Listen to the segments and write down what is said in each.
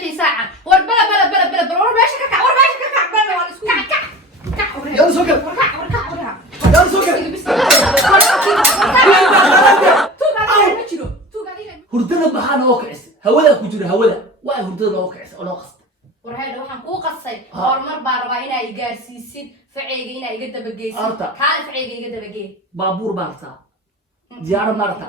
سيحي ساعة ور بلا بلا بلا بلا بلا ور باشا كعك ور باشا كعك بلا ولا اسكت كعك كعك يلا سكر وركع يلا سكر hurdada maxaa noo kicisay hawada ku jira hawada waa hurdada noo kicisay oo noo qastay warheeda waxaan kuu qasay horumar baa rabaa inaa i gaarsiisid faceyga inaa iga dabageysid kaale faceyga iga dabagee baabuur maarta diyaar maarta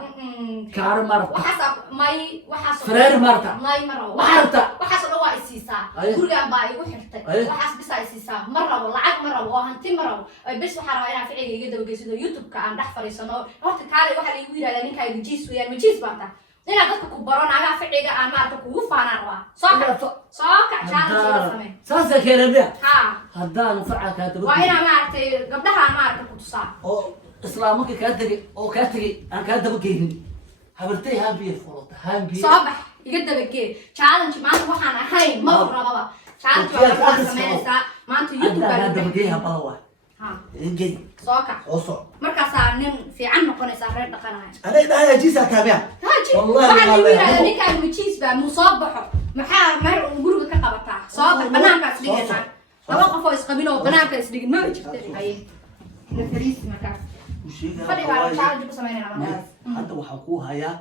kaar maarta waxaas may waxaas freer maarta may maro maarta waxaas oo waa isiisaa gurigaan baa igu xirtay waxaas bis ay isiisaa ma rabo lacag ma rabo oo hanti ma rabo bis waxaa rabaa inaa faceyga iga dabageysid oo youtube-ka aan dhex fariisano horta kaale waxaa la igu yidhahdaa ninkaa majiis weeyaan majiis baa taa inaad dadka ku baro nagaa ficiga aan maarta kugu faanaan rabaa soo kac challenge samee saasa keenaya ha haddaan faca ka daba waa inaa maartay gabdhaha maarta ku tusaa oo islaamka ka tagay oo ka tagay aan ka daba geeynin habartay hambiye furota hambiye soo bax iga daba gee challenge maanta waxaan ahayn ma rababa challenge waxaan sameynaysaa maanta youtube baa daba geey habala waa ha geey soo kac oo soo markaasaa nin fiican noqonaysaa reer dhaqanahay ana dhahay jiisa kaabiya wallahi waxaa lagu yidhahdaa ninkaan majiis baa muu soo baxo maxaa meer uun guriga ka qabataa soo bax banaankaa isdhigaynaa laba qof oo isqabin oo banaanka isdhigin ma jirta haye la fariisi markaas fadhi baa challenge ku sameynayna markaas hadda waxaan ku hayaa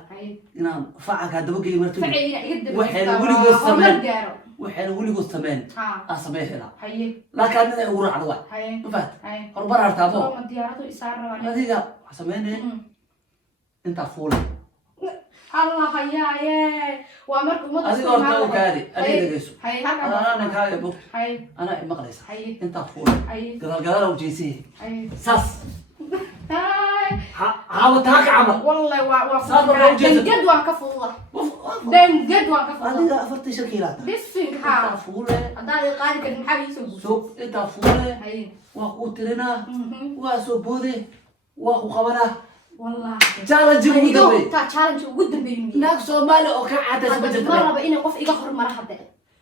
inaan faca ka daba geey markii faceyga iga daba waxaan weligood sameyn gaaro waxaan weligood sameyn aan sameeyna haye laakiin inay ugu raacdo waa haye ma fahat haye horbar hartaabo ma diyaaradu isaar rabaa adiga sameynay inta fuulay Allah hayaye waa marka umada adiga horta gaari adiga dhageyso haye halka ana kaaga bog haye ana maqlaysa haye inta fuulay haye gadal gadal u jeesay haye sas haye hawa taaka amal والله صار موجود. جد وان كفوضة جد وان كفوضة adiga afartii shirkiilaad بسك inta ها fuulay هذا القارئ كان محاول يسوي suuq inta fuulay هاي waa ku tirina waa soo boode waa ku qabana والله challenge ugu dambeeyay تا challenge وقدم بيني naag Soomaali oo ka caadaysan ma jirto مرة بقينا قف إيجا خر مرة حدا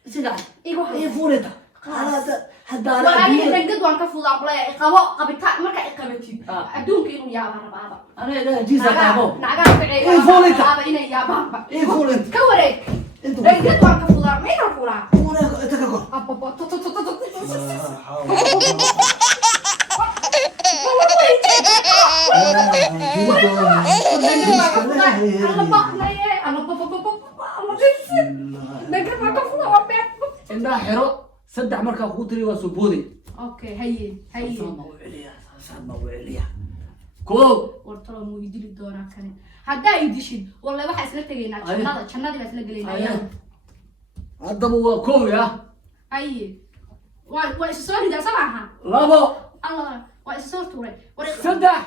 sida إيجا ay fuulita hada hada وأنا جد وان كفوضة قبلا إقامة قبتا مرة إقامتي أدون كينو يا بابا ana ila jiisa taabo نعم فعلي بابا إنا يا بابا ay fuulita كوريك inta جد وان كفوضة ما يعرفونا fuulay inta ka kor أبا inda xiro saddex marka ku tiri waa soo boode اوكي هي sama u celiya sama u celiya ko ورتلو مو يدير الدورة كان هدا يدشين والله واحد اسلا تغينا جنادي بس لا غلينا haddaba waa koow ya هي وا اسسوري دا سبعها labo الله وا اسسور توري saddex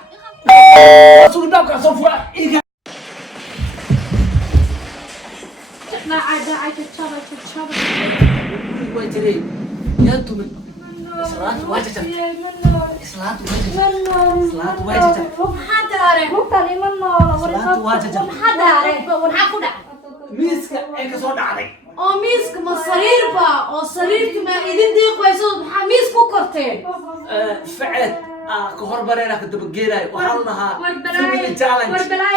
suuq dabka soo fura iga لا عاد تشابا way tiri yantu islaat waajata islaat waajata محضره مقتني من نولا islaat waajata محضره وحا كودا miiska ay ka soo dhacday oo miiska ma sariirba oo sariirta ma idin deeqayso waxa miis ku korteen faced ka hormarayna ka daba geeray waxaan lahaa family challenge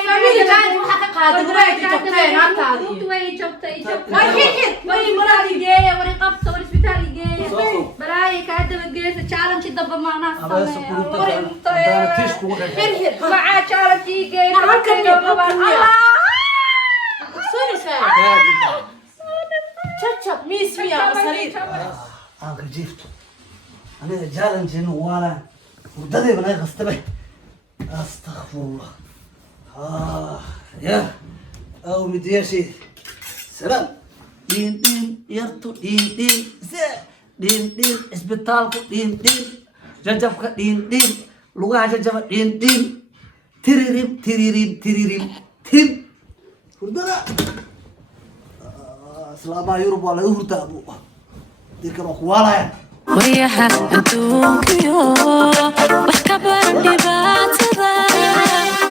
family challenge waxa ka qaaday way joogteen halkaadii way joogtay way maraadi geeyo way qabto way isbitaal geeyo baraay ka daba geeyo challenge daba maana sameeyo maca challenge geeyo halkan Allah sorry sir تشب ميس فيها مصاريف أنا جيفته أنا challenge إنه ولا ودلي بناي غستبه أستغفر الله يا أو مدياشي سلام دين يرتو دين دين إسبتالكو دين جنجبك دين لغة جنجب دين تريريم تيم وردنا سلامة يوروب ولا يهرت أبو ديك الأخوالة وياها أدوك يو وحكبر دبات